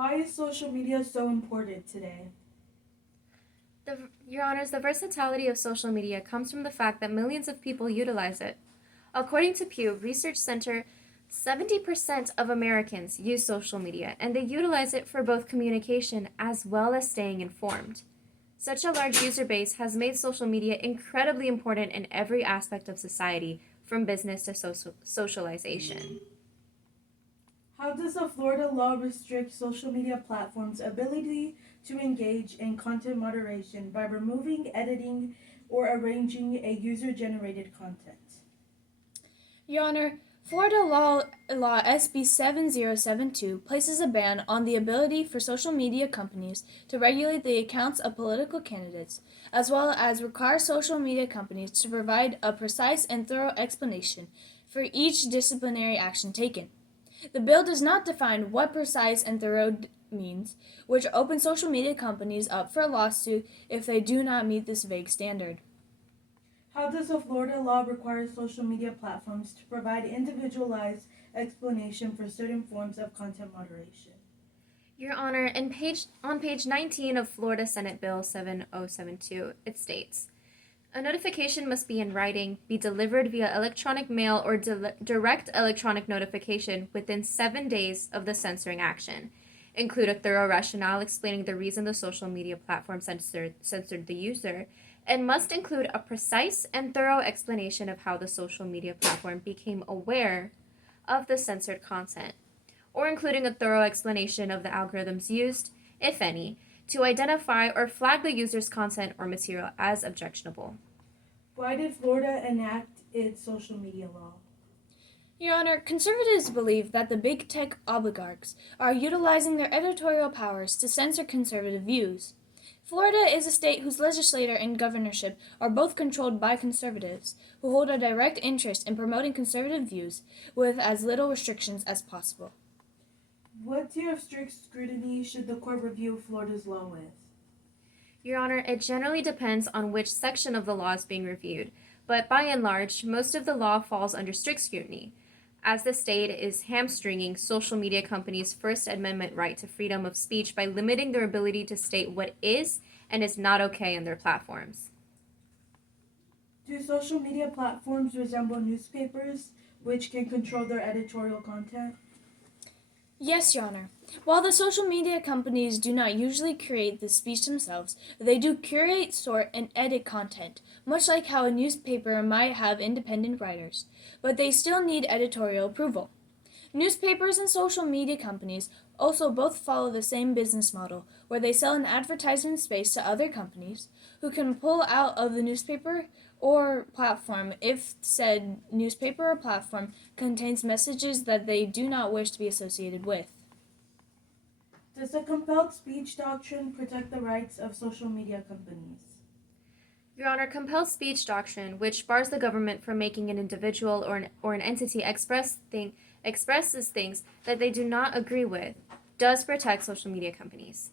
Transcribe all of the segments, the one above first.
Why is social media so important today? Your Honors, the versatility of social media comes from the fact that millions of people utilize it. According to Pew Research Center, 70% of Americans use social media, and they utilize it for both communication as well as staying informed. Such a large user base has made social media incredibly important in every aspect of society, from business to socialization. How does the Florida law restrict social media platforms' ability to engage in content moderation by removing, editing, or arranging a user generated content? Your Honor, Florida law SB 7072 places a ban on the ability for social media companies to regulate the accounts of political candidates, as well as require social media companies to provide a precise and thorough explanation for each disciplinary action taken. The bill does not define what precise and thorough means, which opens social media companies up for a lawsuit if they do not meet this vague standard. How does the Florida law require social media platforms to provide individualized explanation for certain forms of content moderation? Your Honor, on page 19 of Florida Senate Bill 7072, it states, a notification must be in writing, be delivered via electronic mail or direct electronic notification within 7 days of the censoring action. Include a thorough rationale explaining the reason the social media platform censored the user, and must include a precise and thorough explanation of how the social media platform became aware of the censored content, or including a thorough explanation of the algorithms used, if any, to identify or flag the user's content or material as objectionable. Why did Florida enact its social media law? Your Honor, conservatives believe that the big tech oligarchs are utilizing their editorial powers to censor conservative views. Florida is a state whose legislature and governorship are both controlled by conservatives, who hold a direct interest in promoting conservative views with as little restrictions as possible. What tier of strict scrutiny should the court review Florida's law with? Your Honor, it generally depends on which section of the law is being reviewed, but by and large, most of the law falls under strict scrutiny, as the state is hamstringing social media companies' First Amendment right to freedom of speech by limiting their ability to state what is and is not okay in their platforms. Do social media platforms resemble newspapers, which can control their editorial content? Yes, Your Honor. While the social media companies do not usually create the speech themselves, they do curate, sort, and edit content, much like how a newspaper might have independent writers, but they still need editorial approval. Newspapers and social media companies also both follow the same business model, where they sell an advertisement space to other companies who can pull out of the newspaper or platform if said newspaper or platform contains messages that they do not wish to be associated with. Does the compelled speech doctrine protect the rights of social media companies? Your Honor, compelled speech doctrine, which bars the government from making an individual or an entity expresses things that they do not agree with, does protect social media companies.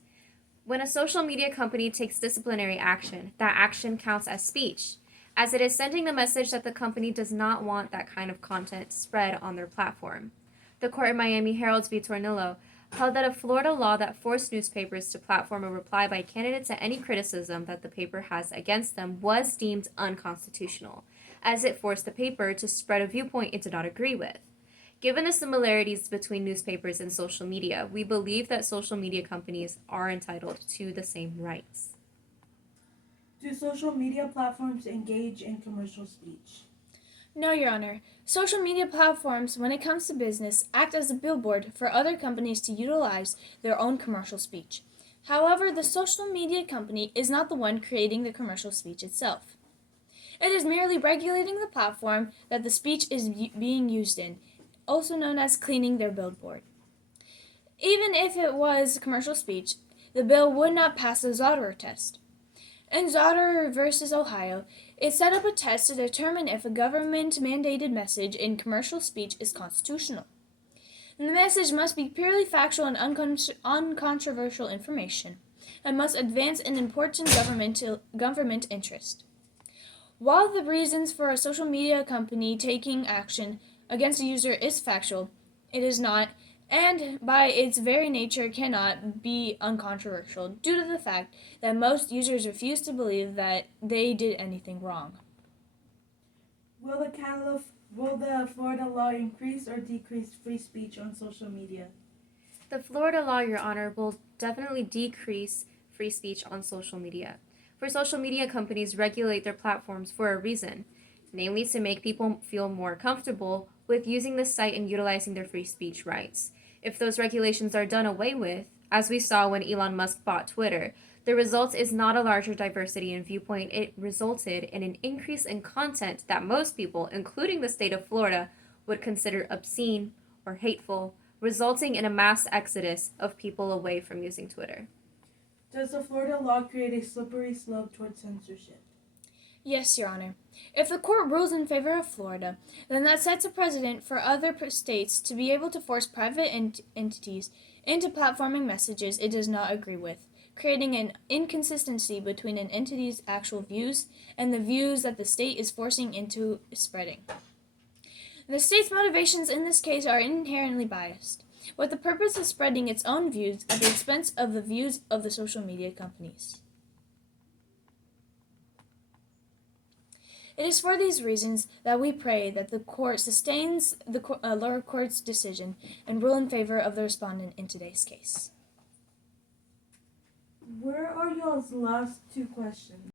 When a social media company takes disciplinary action, that action counts as speech, as it is sending the message that the company does not want that kind of content spread on their platform. The court in Miami Herald's v. Tornillo held that a Florida law that forced newspapers to platform a reply by candidates to any criticism that the paper has against them was deemed unconstitutional, as it forced the paper to spread a viewpoint it did not agree with. Given the similarities between newspapers and social media, we believe that social media companies are entitled to the same rights. Do social media platforms engage in commercial speech? No, Your Honor. Social media platforms, when it comes to business, act as a billboard for other companies to utilize their own commercial speech. However, the social media company is not the one creating the commercial speech itself. It is merely regulating the platform that the speech is being used in, also known as cleaning their billboard. Even if it was commercial speech, the bill would not pass the Zauderer test. In Zauderer versus Ohio, it set up a test to determine if a government-mandated message in commercial speech is constitutional. The message must be purely factual and uncontroversial information, and must advance an important government interest. While the reasons for a social media company taking action against a user is factual, it is not, and by its very nature cannot be uncontroversial due to the fact that most users refuse to believe that they did anything wrong. Will the Florida law increase or decrease free speech on social media? The Florida law, Your Honor, will definitely decrease free speech on social media. For social media companies regulate their platforms for a reason, namely to make people feel more comfortable with using the site and utilizing their free speech rights. If those regulations are done away with, as we saw when Elon Musk bought Twitter, the result is not a larger diversity in viewpoint. It resulted in an increase in content that most people, including the state of Florida, would consider obscene or hateful, resulting in a mass exodus of people away from using Twitter. Does the Florida law create a slippery slope towards censorship? Yes, Your Honor. If the court rules in favor of Florida, then that sets a precedent for other states to be able to force private entities into platforming messages it does not agree with, creating an inconsistency between an entity's actual views and the views that the state is forcing into spreading. The state's motivations in this case are inherently biased, with the purpose of spreading its own views at the expense of the views of the social media companies. It is for these reasons that we pray that the court sustains the lower court's decision and rule in favor of the respondent in today's case. Where are y'all's last two questions?